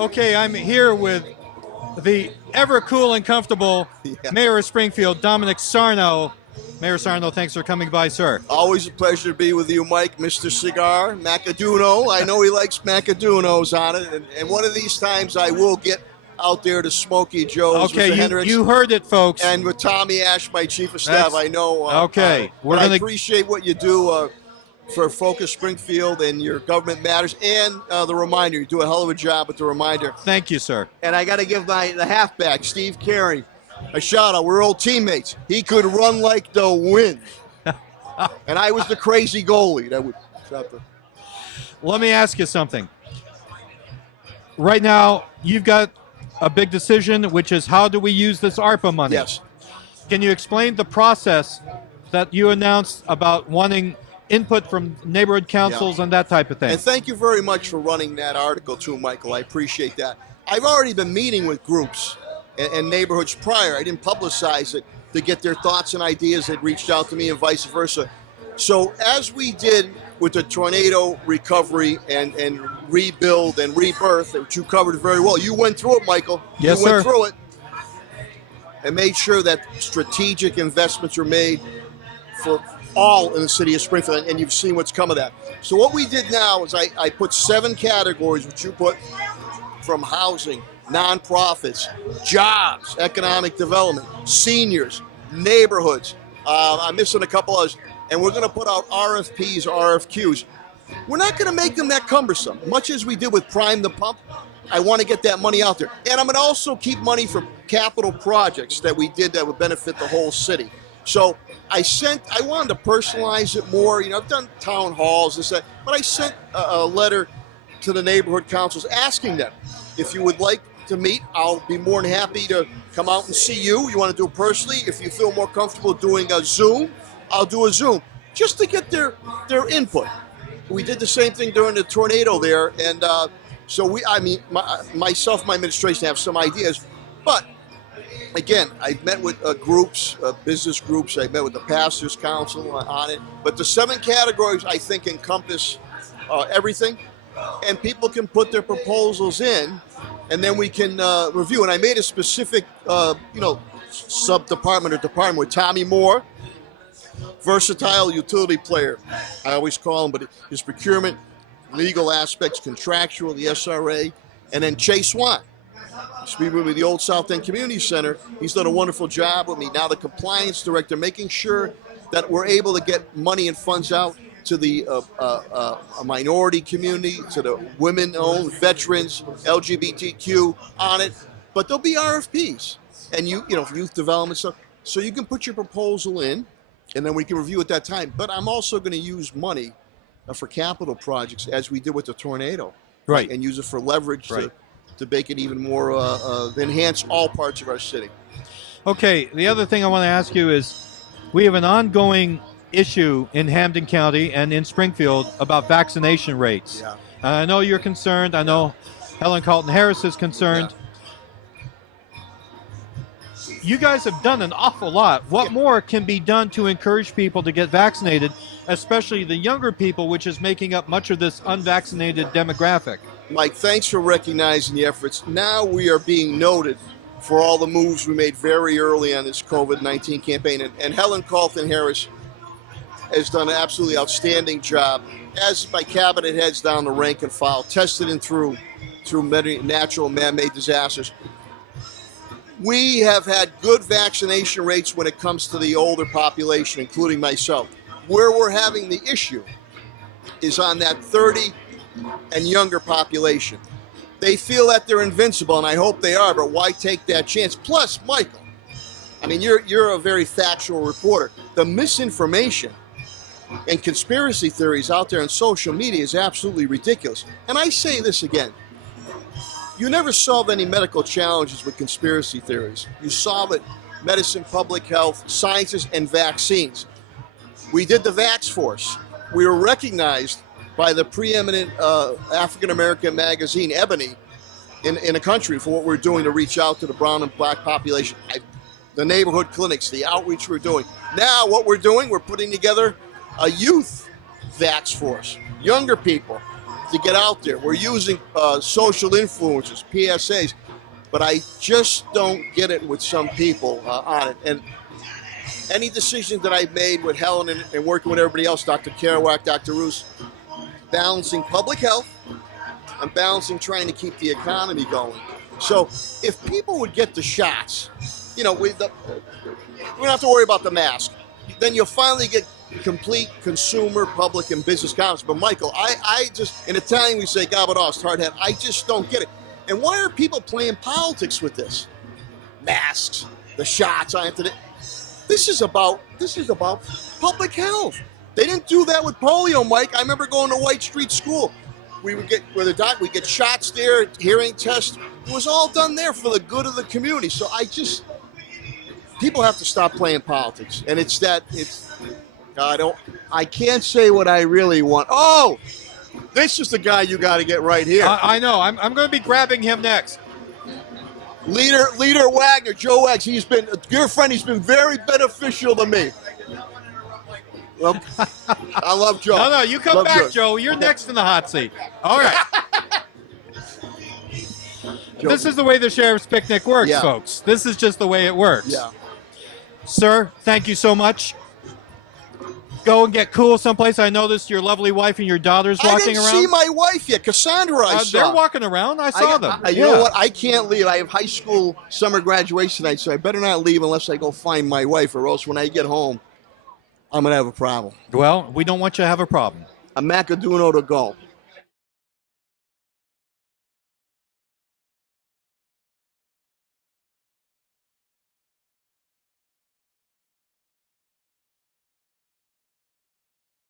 Okay, I'm here with the ever cool and comfortable Mayor of Springfield, Domenic Sarno. Mayor Sarno, thanks for coming by, sir. Always a pleasure to be with you, Mike. Mr. Cigar, Macaduno. I know he likes Macadunos on it, and one of these times I will get out there to Smoky Joe's. Okay, Mr. Hendricks, you heard it, folks. and with Tommy Ash, my chief of staff. I know. Okay, I appreciate what you do for Focus Springfield and your government matters, and the reminder. You do a hell of a job with the reminder. Thank you, sir. And I got to give the halfback, Steve Carey, a shout out. We're old teammates. He could run like the wind. And I was the crazy goalie that would shot the. Let me ask you something. Right now, you've got a big decision, which is how do we use this ARPA money? Yes. Can you explain the process that you announced about wanting input from neighborhood councils and that type of thing? And thank you very much for running that article too, Michael. I appreciate that. I've already been meeting with groups and neighborhoods prior. I didn't publicize it to get their thoughts and ideas. They'd reached out to me and vice versa. So as we did with the tornado recovery and rebuild and rebirth, which you covered very well. You went through it, Michael. Yes, you went sir. through it and made sure that strategic investments were made for all in the city of Springfield, and you've seen what's come of that. So what we did now is I put 7 categories, which you put from housing, nonprofits, jobs, economic development, seniors, neighborhoods. I'm missing a couple others. And we're going to put out RFPs, RFQs. We're not going to make them that cumbersome. Much as we did with Prime the Pump, I want to get that money out there. And I'm going to also keep money for capital projects that we did that would benefit the whole city. So I wanted to personalize it more. You know, I've done town halls and stuff, but I sent a letter to the neighborhood councils asking them, if you would like to meet, I'll be more than happy to come out and see you. You want to do it personally? If you feel more comfortable doing a Zoom, I'll do a Zoom, just to get their input. We did the same thing during the tornado there, and so myself, my administration have some ideas, but again, I met with groups, business groups. I met with the Pastors Council on it. But the 7 categories, I think, encompass everything. And people can put their proposals in, and then we can review. And I made a specific, sub-department or department with Tommy Moore, versatile utility player, I always call him, but his procurement, legal aspects, contractual, the SRA, and then Chase Swan. He's been with the Old South End Community Center. He's done a wonderful job with me. Now the compliance director, making sure that we're able to get money and funds out to the minority community, to the women-owned, veterans, LGBTQ on it. But there'll be RFPs and youth development stuff. So you can put your proposal in, and then we can review at that time. But I'm also going to use money for capital projects, as we did with the tornado, Right. and use it for leverage Right. to make it even more, enhance all parts of our city. Okay, the other thing I want to ask you is we have an ongoing issue in Hampden County and in Springfield about vaccination rates. Yeah. I know you're concerned. I know Helen Carlton Harris is concerned. Yeah. You guys have done an awful lot. What more can be done to encourage people to get vaccinated, especially the younger people, which is making up much of this unvaccinated demographic? Mike, thanks for recognizing the efforts. Now we are being noted for all the moves we made very early on this COVID-19 campaign. And Helen Carlton Harris has done an absolutely outstanding job, as my cabinet heads down the rank and file, tested and through many natural man-made disasters. We have had good vaccination rates when it comes to the older population, including myself. Where we're having the issue is on that 30 and younger population. They feel that they're invincible, and I hope they are, but why take that chance? Plus, Michael, I mean, you're a very factual reporter. The misinformation and conspiracy theories out there on social media is absolutely ridiculous. And I say this again. You never solve any medical challenges with conspiracy theories. You solve it medicine, public health, sciences, and vaccines. We did the Vax Force. We were recognized by the preeminent African-American magazine, Ebony, in the country for what we're doing to reach out to the brown and black population. The neighborhood clinics, the outreach we're doing. Now what we're doing, we're putting together a youth Vax Force. Younger people, to get out there. We're using social influencers, PSAs, but I just don't get it with some people on it. And any decision that I've made with Helen and working with everybody else, Dr. Kerouac, Dr. Roos, balancing public health and balancing trying to keep the economy going. So if people would get the shots, we don't have to worry about the mask. Then you'll finally get complete consumer, public, and business confidence. But Michael, I just, in Italian we say "gabados," hard hat. I just don't get it. And why are people playing politics with this? Masks, the shots. This is about public health. They didn't do that with polio, Mike. I remember going to White Street School. We would get we get shots there, hearing tests. It was all done there for the good of the community. So people have to stop playing politics. And I can't say what I really want. Oh, this is the guy you got to get right here. I know. I'm going to be grabbing him next. Leader Wagner, Joe Wags. He's been a dear friend. He's been very beneficial to me. Well, I love Joe. No, you come back, Joe. You're next in the hot seat. All right. This is the way the Sheriff's Picnic works, folks. This is just the way it works. Yeah. Sir, thank you so much. Go and get cool someplace. I noticed your lovely wife and your daughters walking around. I didn't see my wife yet. Cassandra, I saw. They're walking around. I saw them. You know what? I can't leave. I have high school summer graduation night, so I better not leave unless I go find my wife, or else when I get home, I'm going to have a problem. Well, we don't want you to have a problem. A Macaduno to go.